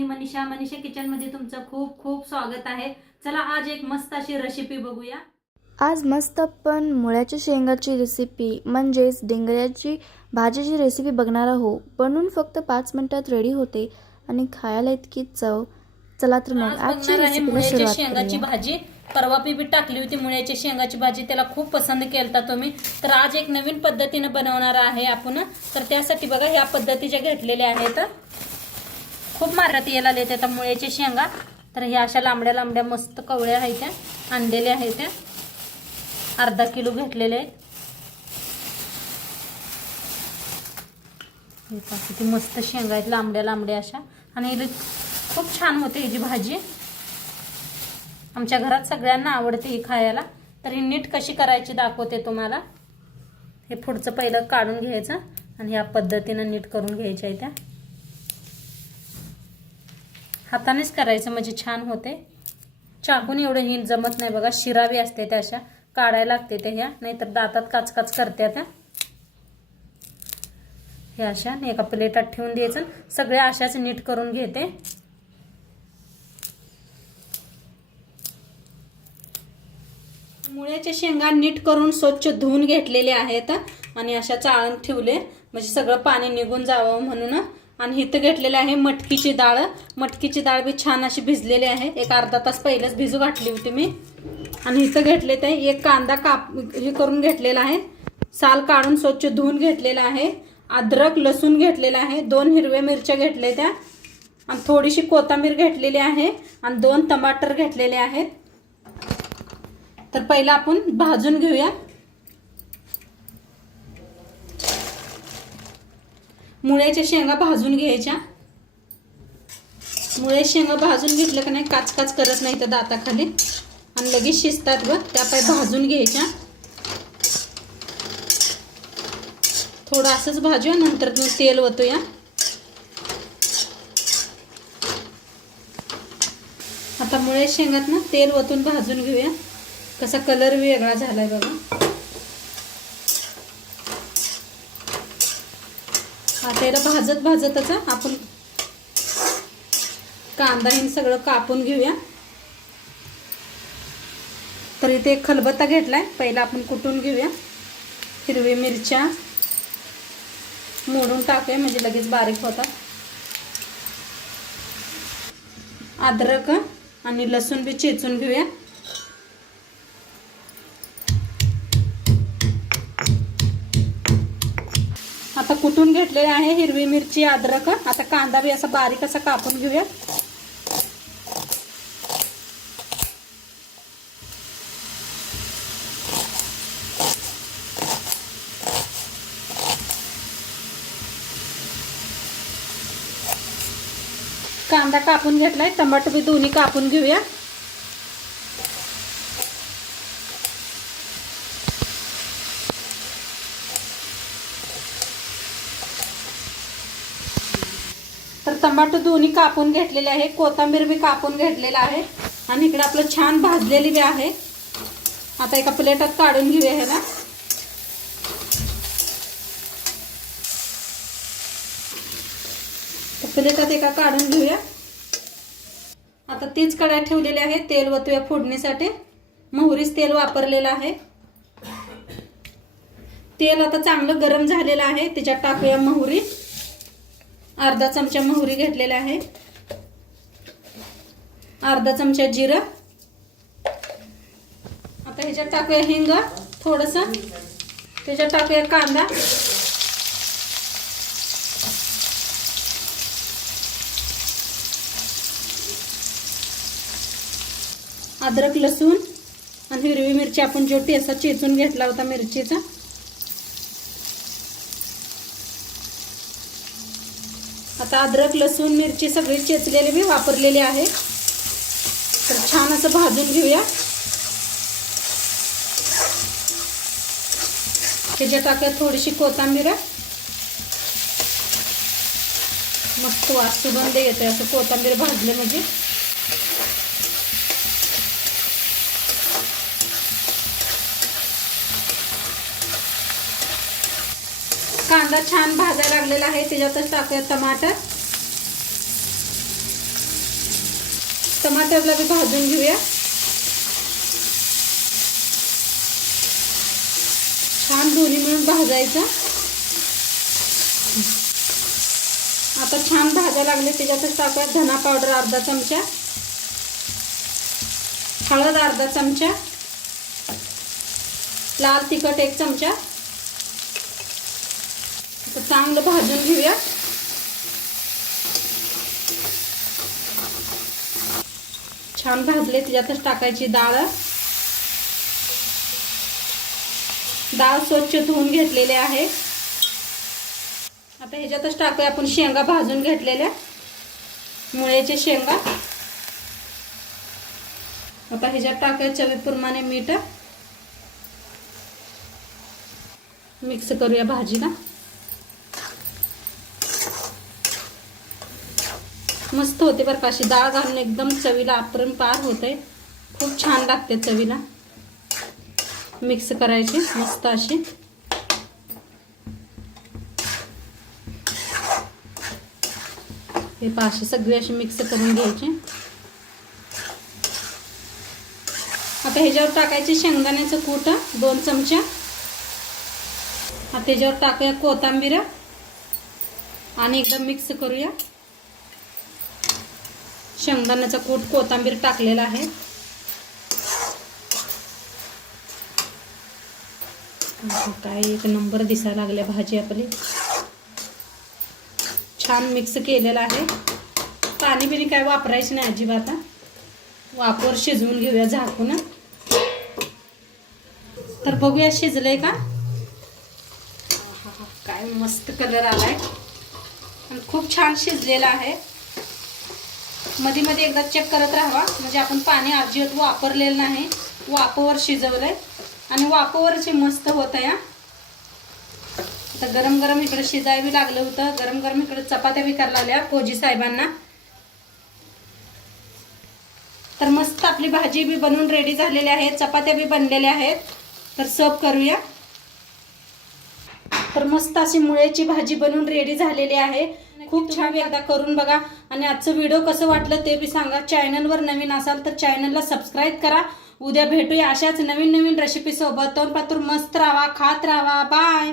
मी Manisha kitchen मध्ये तुमचं खूप खूप स्वागत आहे। चला आज एक मस्त अशी रेसिपी बघूया। आज मस्त पण मुळ्याच्या शेंगाची रेसिपी म्हणजेच डिंगऱ्याची भाजीची रेसिपी बघणार आहोत। बनवून फक्त 5 मिनिटात रेडी होते आणि खायला इतकी चव। चला तर मग आजची रेसिपीला सुरुवात शेंगाची भाजी परवा पीठ टाकली होती मुळ्याच्या शेंगाची भाजी, त्याला खूप पसंत केलता तुम्ही। तर आज एक नवीन पद्धतीने बनवणार आहे आपण। तर त्यासाठी बघा ह्या पद्धतीच्या घेतलेल्या आहेत। खूप मारत याला लेत आता मुळ्याच्या शेंगा। तर ह्या अशा लांबड्या लांबड्या मस्त कवळ्या आहेत, त्या आणलेल्या आहेत, त्या अर्धा किलो घेतलेले आहेत। हे पहा किती मस्त शेंगा आहेत, लांबड्या लांबड्या अशा, आणि खूप छान होते ही भाजी। आमच्या घरात सगळ्यांना आवडते ही खायला। तर ही नीट कशी करायची दाखवते तुम्हाला। हे पुढचं पहिलं काढून घ्यायचं आणि ह्या पद्धतीने नीट करून घ्यायच्या आहेत। त्या हातानेच करायचं म्हणजे छान होते। चाकून एवढं ही जमत नाही बघा, शिरावी असते त्या अशा काढायला लागते त्या, ह्या नाहीतर दातात काचकाच करते त्या। हे अशा एका प्लेटात ठेवून द्यायचं, सगळ्या अशाच नीट करून घेते। मुळ्याच्या शेंगा नीट करून स्वच्छ धुवून घेतलेले आहेत आणि अशा चाळून ठेवले म्हणजे सगळं पाणी निघून जावं म्हणून। आणि इथं घेतलेले आहे मटकीची डाळ। मटकीची डाळ बी छान अशी भिजलेली आहे, एक अर्धा तास पहिलेच भिजू घातली होती मी। आणि इथं घेतले ते एक कांदा हे करून घेतलेला आहे, साल काढून स्वच्छ धुवून घेतलेला आहे। अद्रक लसूण घेतलेला आहे, 2 हिरव्या मिरच्या घेतल्या त्या, आणि थोडीशी कोथिंबीर घेतलेली आहे, आणि 2 टमाटर घेतलेले आहेत। तर पहिला आपण भाजून घेऊया। मुळ्याच्या शेंगा भाजून घ्यायच्या। मुळे शेंगा भाजून घेतलं का नाही काचकाच करत नाही तर दाताखाली, आणि लगेच शिजतात बघ, त्या पाय भाजून घ्यायच्या। थोडं असंच भाजूया, नंतर तेल ओतूया। आता मुळे शेंगात ना तेल ओतून भाजून घेऊया, कसा कलर वेगळा झालाय बघा। आता याला भाजत भाजतच आपण कांदा हे सगळं कापून घेऊया। तर इथे एक खलबत्ता घेतलाय, पहिला आपण कुटून घेऊया। हिरवी मिरच्या मोडून टाकूया म्हणजे लगेच बारीक होतात। अद्रक आणि लसूण बी चेचून घेऊया। आता कुटून घेतलेले आहे हिरवी मिरची अद्रक। आता कांदा बी असा बारीक असा कापून घेऊया। कांदा कापून घेतलाय, टमाटर बी दोन्ही कापून घेऊया। तर टमाटर दोन्ही कापून घेतलेले आहे, कोथिंबीर बी कापून घेतलेला आहे, आणि इकडे आपलं छान भाजलेली बी आहे। आता एका प्लेटात काढून घेऊया ह्याला। प्लेटात एका काढून घेऊया। आता तीच कढई ठेवलेली आहे, तेल ओतूया फोडणीसाठी। मोहरीच तेल वापरलेलं आहे। तेल आता चांगलं गरम झालेलं आहे, त्याच्यात टाकूया मोहरी। अर्धा चमचा मोहरी घेतलेला आहे, अर्धा चमचा जिरं। आता ह्याच्यात टाकूया हिंग थोडस, त्याच्यात टाकूया कांदा, अद्रक लसूण आणि हिरवी मिरची आपण जो ठेचा चेचून घेतला होता मिरचीचा। आता अद्रक लसूण मिरची सगळी चेचलेली मी वापरलेली आहे। तर छान असं भाजून घेऊया। त्याच्यात टाकूया थोडीशी कोथिंबीर, मस्त वास सुगंध येते असं कोथिंबीर भाजले म्हणजे। कांदा छान भाजायला लागलेला आहे, त्याच्यातच टाकूया टमाटर। टमाटरला बी भाजून घेऊया. छान दोन्ही मिळून भाजायचं. आता छान भाजायला लागले त्याच्यातच टाकूया धना पावडर अर्धा चमचा, हळद अर्धा चमचा, लाल तिखट 1 चमचा. आता चांगलं भाजून घेऊया. छान भाजले त्याच्यातच टाकायची डाळ. डाळ स्वच्छ धुवून घेतलेली आहे. आता ह्याच्यातच टाकूया आपण शेंगा भाजून घेतलेल्या, मुळ्याच्या शेंगा. आता ह्याच्यात टाकूया चवीप्रमाणे मीठ. मिक्स करूया भाजीला. मस्त होते बरं का, अशी डाळ घालून एकदम चवीला अपरंपार होते. खूप छान लागते चवीला. मिक्स करायची मस्त अशी. हे पाशी सगळी अशी मिक्स करून घ्यायची. आता ह्याच्यावर टाकायचे शेंगदाण्याचं कूट 2 चमचे. आता ह्याच्यावर टाकूया कोथिंबीर आणि एकदम मिक्स करूया. शेंगदाण्याचा कूट कोथिंबीर टाकलेला आहे. काय एक नंबर दिसायला लागल्या भाजी आपली. छान मिक्स केलेला आहे. पाणी बिणी काय वापरायचं नाही अजिबात. वाफेवर शिजवून घेऊया झाकून. तर बघूया शिजलंय का. काय मस्त कलर आलाय आणि खूप छान शिजलेला आहे. मध्ये मध्ये एकदा चेक करत राहावा, म्हणजे आपण पाणी अजिबात वापरलेलं नाही. वाफेवर शिजवलंय आणि वाफेवरचे मस्त होतं या. आता गरम गरम इकडे शिजायला लागलं होतं. गरम गरम इकडे चपात्या बी करायला लागल्या फौजी साहेबांना. तर मस्त आपली भाजी बी बनवून रेडी झालेली आहे. चपात्या बी बनलेल्या आहेत. तर सर्व करूया. तर मस्त अशी मुळ्याची भाजी बनवून रेडी झालेली आहे. खूप छान एकदा करून बघा आणि आजचं व्हिडिओ कसं वाटलं ते बी सांगा. चॅनलवर नवीन असाल तर चॅनलला सबस्क्राईब करा. उद्या भेटूया अशाच नवीन नवीन रेसिपी सोबत. तोपर्यंत मस्त राहा, खात राहा. बाय.